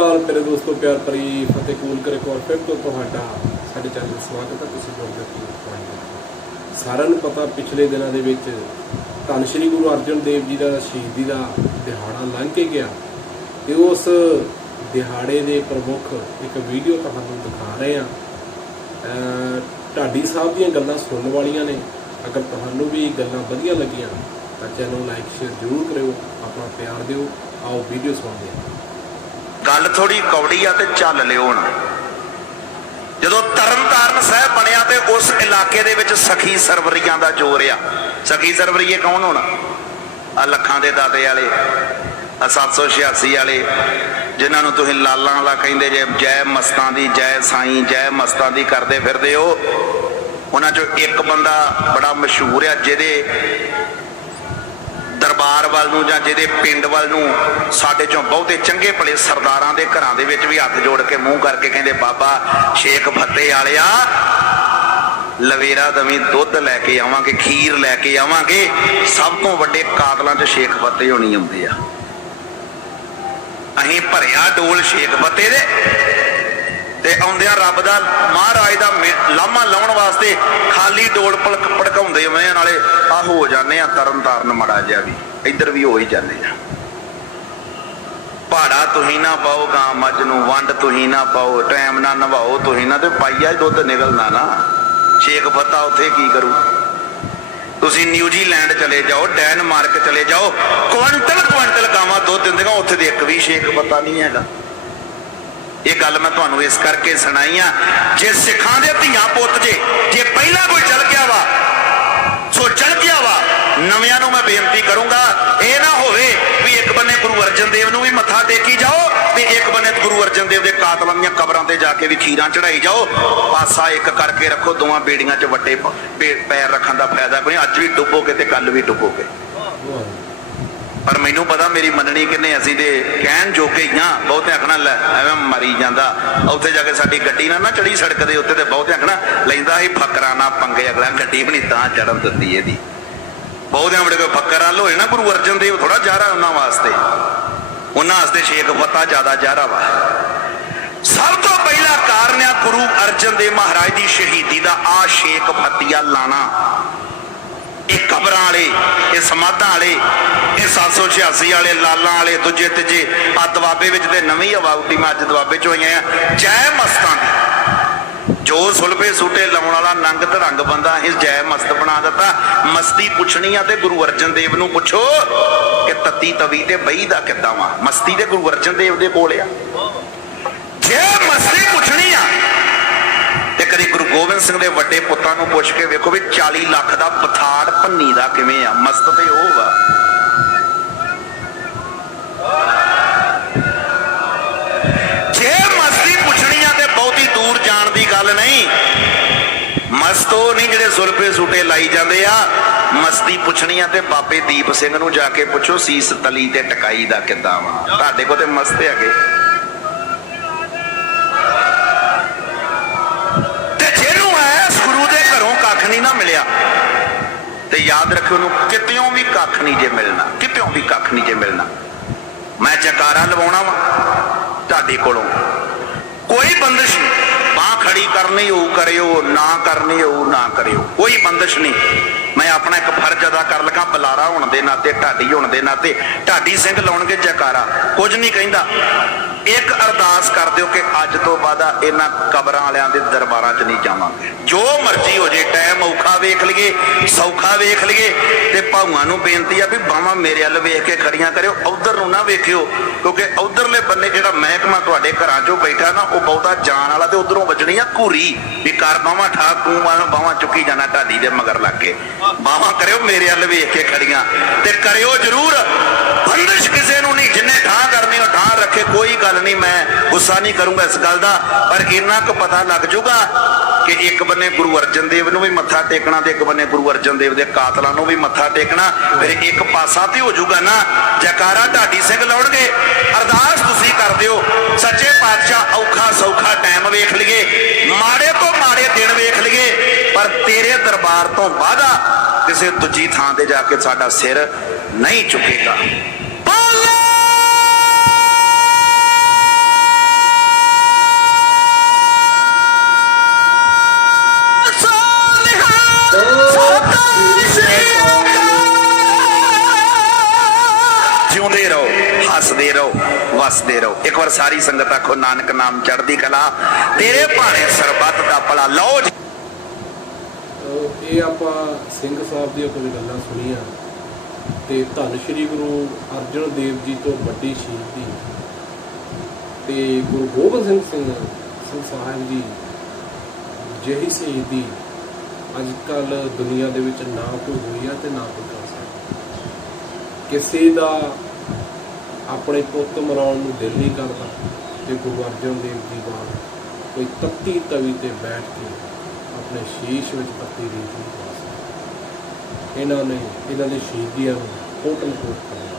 ਹਾਲ ਮੇਰੇ ਦੋਸਤੋ, ਪਿਆਰ ਭਰੀ ਫਤਿਹ ਕੂਲ ਕਰੇ ਕੋਰ ਫਿਰ ਤੋਂ ਤੁਹਾਡਾ ਸਾਡੇ ਚੈਨਲ ਤੇ ਸਵਾਗਤ ਹੈ। ਤੁਸੀਂ ਜੁੜ ਹੋ ਸਾਰਿਆਂ ਨੂੰ ਪਤਾ ਪਿਛਲੇ ਦਿਨਾਂ ਦੇ ਵਿੱਚ ਧੰਨ ਸ਼੍ਰੀ ਗੁਰੂ ਅਰਜਨ ਦੇਵ ਜੀ ਦਾ ਸ਼ਹੀਦੀ ਦਾ ਦਿਹਾੜਾ ਲੰਘ ਕੇ ਗਿਆ ਤੇ ਉਸ ਦਿਹਾੜੇ ਦੇ ਪ੍ਰਮੁੱਖ ਇੱਕ ਵੀਡੀਓ ਤੁਹਾਨੂੰ ਦਿਖਾ ਰਹੇ ਹਾਂ। ਢਾਡੀ ਸਾਹਿਬ ਦੀਆਂ ਗੱਲਾਂ ਸੁਣਨ ਵਾਲੀਆਂ ਨੇ। ਅਗਰ ਤੁਹਾਨੂੰ ਵੀ ਗੱਲਾਂ ਵਧੀਆ ਲੱਗੀਆਂ ਤਾਂ ਚੈਨਲ ਲਾਈਕ, ਸ਼ੇਅਰ ਜ਼ਰੂਰ ਕਰਿਓ। ਆਪਣਾ ਪਿਆਰ ਦਿਓ। ਆਓ ਵੀਡੀਓ ਸੁਣਦੇ ਹਾਂ। ਗੱਲ ਥੋੜੀ ਕੌੜੀ ਆ ਤੇ ਚੱਲ ਲਿਓ ਹੁਣ। ਜਦੋਂ ਤਰਨਤਾਰਨ ਸਾਹਿਬ ਬਣਿਆ ਤੇ ਉਸ ਇਲਾਕੇ ਦੇ ਵਿੱਚ ਸਖੀ ਸਰਵਰੀਆਂ ਦਾ ਜੋਰ ਆ। ਸਖੀ ਸਰਵਰੀਏ ਕੌਣ ਹੋਣਾ? ਆ ਲੱਖਾਂ ਦੇ ਦਾਦੇ ਵਾਲੇ ਆ 786 ਵਾਲੇ, ਜਿਨ੍ਹਾਂ ਨੂੰ ਤੁਸੀਂ ਲਾਲਾਂ ਵਾਲਾ ਕਹਿੰਦੇ ਜੇ, ਜੈ ਮਸਤਾਂ ਦੀ, ਜੈ ਸਾਈਂ, ਜੈ ਮਸਤਾਂ ਦੀ ਕਰਦੇ ਫਿਰਦੇ ਹੋ। ਉਹਨਾਂ ਚੋਂ ਇੱਕ ਬੰਦਾ ਬੜਾ ਮਸ਼ਹੂਰ ਆ, ਜਿਹਦੇ ਦਰਬਾਰ ਵੱਲ ਨੂੰ ਜਾਂ ਜਿਹਦੇ ਪਿੰਡ ਵੱਲ ਨੂੰ ਸਾਡੇ ਚੋਂ ਬਹੁਤੇ ਚੰਗੇ ਭਲੇ ਸਰਦਾਰਾਂ ਦੇ ਘਰਾਂ ਦੇ ਵਿੱਚ ਵੀ ਹੱਥ ਜੋੜ ਕੇ ਮੂੰਹ ਕਰਕੇ ਕਹਿੰਦੇ, ਬਾਬਾ, ਸ਼ੇਖ ਫੱਤੇ ਵਾਲਿਆ, ਲਵੇਰਾ ਦਵੀਂ ਦੁੱਧ ਲੈ ਕੇ ਆਵਾਂਗੇ, ਖੀਰ ਲੈ ਕੇ ਆਵਾਂਗੇ। ਸਭ ਤੋਂ ਵੱਡੇ ਕਾਤਲਾਂ 'ਚ ਸ਼ੇਖ ਫੱਤੇ ਹੋਣੀ ਆਉਂਦੇ ਆ। ਅਸੀਂ ਭਰਿਆ ਡੋਲ ਸ਼ੇਖ ਫੱਤੇ ਦੇ ਤੇ ਆਉਂਦਿਆਂ ਰੱਬ ਦਾ ਮਹਾਰਾਜ ਦਾ ਮੇ- ਲਾਮਾ ਲਾਉਣ ਵਾਸਤੇ ਖਾਲੀ ਡੋਲ ਪਲਕ ਭੜਕਾਉਂਦੇ ਹੋਏ ਨਾਲੇ ਆ ਹੋ ਜਾਂਦੇ ਆ ਤਰਨ ਤਾਰਨ ਮੜਾ ਜਿਹਾ ਵੀ। ਇੱਧਰ ਵੀ ਹੋ ਹੀ ਜਾਂਦੇ ਆ। ਪਹਾੜਾ ਤੁਸੀਂ ਨਾ ਪਾਓ ਗਾਂ ਮੱਝ ਨੂੰ, ਵੰਡ ਤੁਸੀਂ ਨਾ ਪਾਓ, ਟਾਈਮ ਨਾ ਨਵਾਓ ਤੁਸੀਂ ਨਾ, ਤੇ ਪਾਈਆ ਦੁੱਧ ਨਿਕਲਣਾ ਨਾ। ਸ਼ੇਖ ਫੱਤਾ ਉੱਥੇ ਕੀ ਕਰੂ? ਤੁਸੀਂ ਨਿਊਜ਼ੀਲੈਂਡ ਚਲੇ ਜਾਓ, ਡੈਨਮਾਰਕ ਚਲੇ ਜਾਓ ਕੁਇੰਟਲ ਕੁਇੰਟਲ ਗਾਵਾਂ ਦੁੱਧ ਦਿੰਦੀਆਂ, ਉੱਥੇ ਦੇ ਇੱਕ ਵੀ ਸ਼ੇਖ ਫੱਤਾ ਨਹੀਂ ਹੈਗਾ। ਇਹ ਗੱਲ ਮੈਂ ਤੁਹਾਨੂੰ ਇਸ ਕਰਕੇ ਸੁਣਾਈ ਆ, ਜੇ ਸਿੱਖਾਂ ਦੇ ਧੀਆਂ ਪੁੱਤ ਜੇ ਜੇ ਪਹਿਲਾਂ ਕੋਈ ਚਲ ਗਿਆ ਵਾ, ਸੋ ਚਲ ਗਿਆ ਵਾ, ਨਵਿਆਂ ਨੂੰ ਮੈਂ ਬੇਨਤੀ ਕਰੂੰਗਾ, ਇਹ ਨਾ ਹੋਵੇ ਵੀ ਇੱਕ ਬੰਨੇ ਗੁਰੂ ਅਰਜਨ ਦੇਵ ਨੂੰ ਵੀ ਮੱਥਾ ਟੇਕੀ ਜਾਓ, ਤੇ ਇੱਕ ਬੰਨੇ ਗੁਰੂ ਅਰਜਨ ਦੇਵ ਦੇ ਕਾਤਲਾਂ ਦੀਆਂ ਕਬਰਾਂ ਤੇ ਜਾ ਕੇ ਵੀ ਖੀਰਾਂ ਚੜਾਈ ਜਾਓ, ਪਾਸਾ ਇੱਕ ਕਰਕੇ ਰੱਖੋ, ਦੋਵਾਂ ਬੇੜੀਆਂ 'ਚ ਵੱਡੇ ਪੈਰ ਰੱਖਣ ਦਾ ਫਾਇਦਾ ਕੋਈ ਅੱਜ ਵੀ ਡੁੱਬੋਗੇ ਤੇ ਕੱਲ ਵੀ ਡੁੱਬੋਗੇ। ਪਰ ਮੈਨੂੰ ਪਤਾ ਮੇਰੀ ਮੰਨਣੀ ਕਿੰਨੇ ਅਸੀਂ ਤੇ ਕਹਿਣ ਜੋਗੇ ਹੀ ਆ ਬਹੁਤੇ ਆਖਣਾ, ਲੈ, ਐਵੇਂ ਮਰੀ ਜਾਂਦਾ। ਉੱਥੇ ਜਾ ਕੇ ਸਾਡੀ ਗੱਡੀ ਨਾ ਨਾ ਚੜੀ ਸੜਕ ਦੇ ਉੱਤੇ ਤੇ ਬਹੁਤੇ ਆਖਣਾ, ਲੈਂਦਾ ਸੀ ਫਕਰਾਂ ਨਾ ਪੰਗੇ, ਅਗਲਾ ਗੱਡੀ ਵੀ ਨਹੀਂ ਤਾਂ ਚੜਨ ਦਿੰਦੀ ਇਹਦੀ। ਬਹੁਤਿਆਂ ਬੜੇ ਕੋਈ ਫੱਕਰ ਹੱਲ ਹੋਏ ਨਾ, ਗੁਰੂ ਅਰਜਨ ਦੇਵ ਥੋੜਾ ਜਾਰਾ ਉਹਨਾਂ ਵਾਸਤੇ। ਉਹਨਾਂ ਵਾਸਤੇ ਸ਼ੇਖ ਫਤਾ ਜ਼ਿਆਦਾ ਜਾਰਾ ਵਾ। ਸਭ ਤੋਂ ਪਹਿਲਾ ਕਾਰਨ ਆ ਗੁਰੂ ਅਰਜਨ ਦੇਵ ਮਹਾਰਾਜ ਦੀ ਸ਼ਹੀਦੀ ਦਾ ਆ ਸ਼ੇਖ ਫਤੀਆ ਲਾਣਾ। ਵਾਲੇ, ਇਹ ਸਮਾਧਾਂ ਵਾਲੇ, ਇਹ 786 ਵਾਲੇ, ਲਾਲਾਂ ਵਾਲੇ, ਦੂਜੇ ਤੀਜੇ, ਆ ਦਵਾਬੇ ਵਿੱਚ ਤੇ ਨਵੀਂ ਹਵਾ ਉੱਡੀ ਮੈਂ ਅੱਜ ਦਵਾਬੇ ਚੋਂ ਆਈਆਂ ਆ ਜੈ ਮਸਤਾਂ ਦੀ। ਜੋ ਸੁਲਫੇ ਸੂਟੇ ਲਾਉਣ ਵਾਲਾ ਨੰਗ ਧੜੰਗ ਬੰਦਾ ਇਸ ਜੈ ਮਸਤ ਬਣਾ ਦਿੱਤਾ। ਮਸਤੀ ਪੁੱਛਣੀ ਆ ਤੇ ਗੁਰੂ ਅਰਜਨ ਦੇਵ ਨੂੰ ਪੁੱਛੋ ਕਿ ਤੱਤੀ ਤਵੀ ਤੇ ਬਈ ਦਾ ਕਿੱਦਾਂ ਵਾ? ਮਸਤੀ ਤੇ ਗੁਰੂ ਅਰਜਨ ਦੇਵ ਦੇ ਕੋਲ ਆ। ਜੇ ਮਸਤੀ ਪੁੱਛਣੀ ਗੋਬਿੰਦ ਸਿੰਘ ਦੇ ਵੱਡੇ ਪੁੱਤਾਂ ਨੂੰ ਪੁੱਛ ਕੇ ਵੇਖੋ ਵੀ 40 ਲੱਖ ਦਾ ਪਥਾੜ ਭੰਨੀ ਦਾ ਕਿਵੇਂ ਆ, ਮਸਤ ਤੇ ਉਹ ਜੇ ਮਸਤੀ ਪੁੱਛਣੀ ਆ ਤੇ ਬਹੁਤੀ ਦੂਰ ਜਾਣ ਦੀ ਗੱਲ ਨਹੀਂ। ਮਸਤੋ ਨਹੀਂ ਜਿਹੜੇ ਸੁਰਪੇ ਸੂਟੇ ਲਾਈ ਜਾਂਦੇ ਆ। ਮਸਤੀ ਪੁੱਛਣੀ ਆ ਤੇ ਬਾਬੇ ਦੀਪ ਸਿੰਘ ਨੂੰ ਜਾ ਕੇ ਪੁੱਛੋ ਸੀਸ ਤਲੀ ਤੇ ਟਕਾਈ ਦਾ ਕਿੱਦਾਂ ਵਾ। ਤੁਹਾਡੇ ਕੋਲ ਤੇ ਮਸਤ ਹੈਗੇ ਤੇ ਜਿਹਨੂੰ ਐਸ ਗੁਰੂ ਦੇ ਘਰੋਂ ਕੱਖ ਨਹੀਂ ਨਾ ਮਿਲਿਆ। ਤੇ ਯਾਦ ਰੱਖਿਓ ਉਹਨੂੰ, ਕਿਤਿਓਂ ਵੀ ਕੱਖ ਨਹੀਂ ਜੇ ਮਿਲਣਾ, ਕਿਤਿਓਂ ਵੀ ਕੱਖ ਨਹੀਂ ਜੇ ਮਿਲਣਾ। ਮੈਂ ਜਕਾਰਾ ਲਵਾਉਣਾ ਵਾ ਤੁਹਾਡੇ ਕੋਲੋਂ। ਕੋਈ ਬੰਦਿਸ਼ ਨਹੀਂ। ਬਾਹ ਖੜੀ ਕਰਨੀ ਹੋਊ, ਕਰਿਓ, ਨਾ ਕਰਨੀ ਹੋਊ, ਨਾ ਕਰਿਓ। ਕੋਈ ਬੰਦਿਸ਼ ਨਹੀਂ। ਮੈਂ ਆਪਣਾ ਇੱਕ ਫਰਜ਼ ਅਦਾ ਕਰ ਲਗਾ, ਬਲਾਰਾ ਹੋਣ ਦੇ ਨਾਤੇ, ਢਾਡੀ ਹੋਣ ਦੇ ਨਾਤੇ, ਢਾਡੀ ਸਿੰਘ ਲਾਉਣਗੇ ਜਕਾਰਾ। ਕੁਝ ਨਹੀਂ ਕਹਿੰਦਾ। ਇੱਕ ਅਰਦਾਸ ਕਰ ਦਿਓ ਕਿ ਅੱਜ ਤੋਂ ਬਾਅਦ ਇਹਨਾਂ ਕਬਰਾਂ ਵਾਲਿਆਂ ਦੇ ਦਰਬਾਰਾਂ 'ਚ ਨਹੀਂ ਜਾਵਾਂਗੇ। ਜੋ ਮਰਜ਼ੀ ਹੋ ਜੇ ਟੈ ਔਖਾ ਵੇਖ ਲਈਏ, ਸੌਖਾ ਵੇਖ ਲਈਏ। ਤੇ ਭਾਊਆਂ ਨੂੰ ਬੇਨਤੀ ਆ ਵੀ ਬਾਹਾਂ ਮੇਰੇ ਵੱਲ ਵੇਖ ਕੇ ਖੜੀਆਂ ਕਰਿਓ, ਉਧਰ ਨੂੰ ਨਾ ਵੇਖਿਓ। ਕਿਉਂਕਿ ਉਧਰਲੇ ਬੰਨੇ ਜਿਹੜਾ ਮਹਿਕਮਾ ਤੁਹਾਡੇ ਘਰਾਂ 'ਚੋਂ ਬੈਠਾ ਨਾ, ਉਹ ਬਹੁਤਾ ਜਾਣ ਵਾਲਾ ਤੇ ਉਧਰੋਂ ਵੱਜਣੀ ਆ ਘੂਰੀ। ਵੀ ਕਰ ਬਾਹਾਂ ਠਾਕ ਤੂੰ ਬਾਹਾਂ ਚੁੱਕੀ ਜਾਣਾ ਢਾਡੀ ਦੇ ਮਗਰ ਲੱਗ ਕੇ। ਬਾਹਾਂ ਕਰਿਓ ਮੇਰੇ ਵੱਲ ਵੇਖ ਕੇ ਖੜੀਆਂ। ਤੇ ਕਰਿਓ ਜ਼ਰੂਰ, ਬੰਦਿਸ਼ ਕਿਸੇ ਨੂੰ ਨਹੀਂ, ਜਿੰਨੇ ਠਾਹ ਕਰਨੀ ਉਹ ਠਾਹ ਰੱਖੇ, ਕੋਈ ਗੱਲ ਨਹੀਂ, ਮੈਂ ਗੁੱਸਾ ਨਹੀਂ ਕਰੂੰਗਾ ਇਸ ਗੱਲ ਦਾ। ਪਰ ਇੰਨਾ ਕੁ ਪਤਾ ਲੱਗ ਜੂਗਾ ਕਿ ਇੱਕ ਬੰਨੇ ਗੁਰੂ ਅਰਜਨ ਦੇਵ ਨੂੰ ਵੀ ਮੱਥਾ ਟੇਕਣਾ ਤੇ ਇੱਕ ਬੰਨੇ ਗੁਰੂ ਅਰਜਨ ਦੇਵ ਦੇ ਕਾਤਲਾਂ ਨੂੰ ਵੀ ਮੱਥਾ ਟੇਕਣਾ, ਫਿਰ ਇੱਕ ਪਾਸਾ ਤੇ ਹੋ ਜਾਊਗਾ ਨਾ, ਜਕਾਰਾ ਢਾਡੀ ਸਿੰਘ ਲਾਉਣਗੇ। ਅਰਦਾਸ ਤੁਸੀਂ ਕਰ ਦਿਓ ਸੱਚੇ ਪਾਤਸ਼ਾਹ ਔਖਾ ਸੌਖਾ ਟਾਈਮ ਵੇਖ ਲਈਏ, ਮਾੜੇ ਤੋਂ ਮਾੜੇ ਦਿਨ ਵੇਖ ਲਈਏ, ਪਰ ਤੇਰੇ ਦਰਬਾਰ ਤੋਂ ਵਾਦਾ ਕਿਸੇ ਦੂਜੀ ਥਾਂ ਤੇ ਜਾ ਕੇ ਸਾਡਾ ਸਿਰ ਨਹੀਂ ਚੁੱਕੇਗਾ। ਵਸਦੇ ਰਹੋ। ਇੱਕ ਵਾਰ ਸਾਰੀ ਸੰਗਤ ਆਖੋ, ਨਾਨਕ ਨਾਮ ਚੜ੍ਹਦੀ ਕਲਾ, ਤੇਰੇ ਭਾਣੇ ਸਰਬੱਤ ਦਾ ਭਲਾ। ਲਓ ਇਹ ਆਪਾਂ ਸਿੰਘ ਸਾਹਿਬ ਦੀਆਂ ਕੁਝ ਗੱਲਾਂ ਸੁਣੀਆਂ ਤੇ ਧੰਨ ਸ਼੍ਰੀ ਗੁਰੂ ਅਰਜਨ ਦੇਵ ਜੀ ਤੋਂ ਵੱਡੀ ਸ਼ਹੀਦੀ। ਤੇ ਗੁਰੂ ਗੋਬਿੰਦ ਸਿੰਘ ਸਿੰਘ ਸਿੰਘ ਸਾਹਿਬ ਜੀ, ਜਿਹੀ ਸ਼ਹੀਦੀ ਅੱਜ ਕੱਲ ਦੁਨੀਆ ਦੇ ਵਿੱਚ ਨਾ ਕੋਈ ਹੋਈ ਆ ਤੇ ਨਾ ਕੋਈ ਕਰ ਸਕਦਾ। ਕਿਸੇ ਦਾ ਆਪਣੇ ਪੁੱਤ ਮਰਾਉਣ ਨੂੰ ਦਿਲ ਨਹੀਂ ਕਰਦਾ ਤੇ ਗੁਰੂ ਅਰਜਨ ਦੇਵ ਜੀ ਵਾਂਗ ਕੋਈ ਤੱਤੀ ਤਵੀ ਤੇ ਬੈਠ ਕੇ ਆਪਣੇ ਸ਼ੀਸ਼ ਵਿੱਚ ਪੱਤੀ ਰੀਤ ਇਹਨਾਂ ਨੇ, ਇਹਨਾਂ ਦੇ ਸ਼ਹੀਦੀਆਂ ਨੂੰ ਕੋਟਨ ਕੋਟ ਕਰ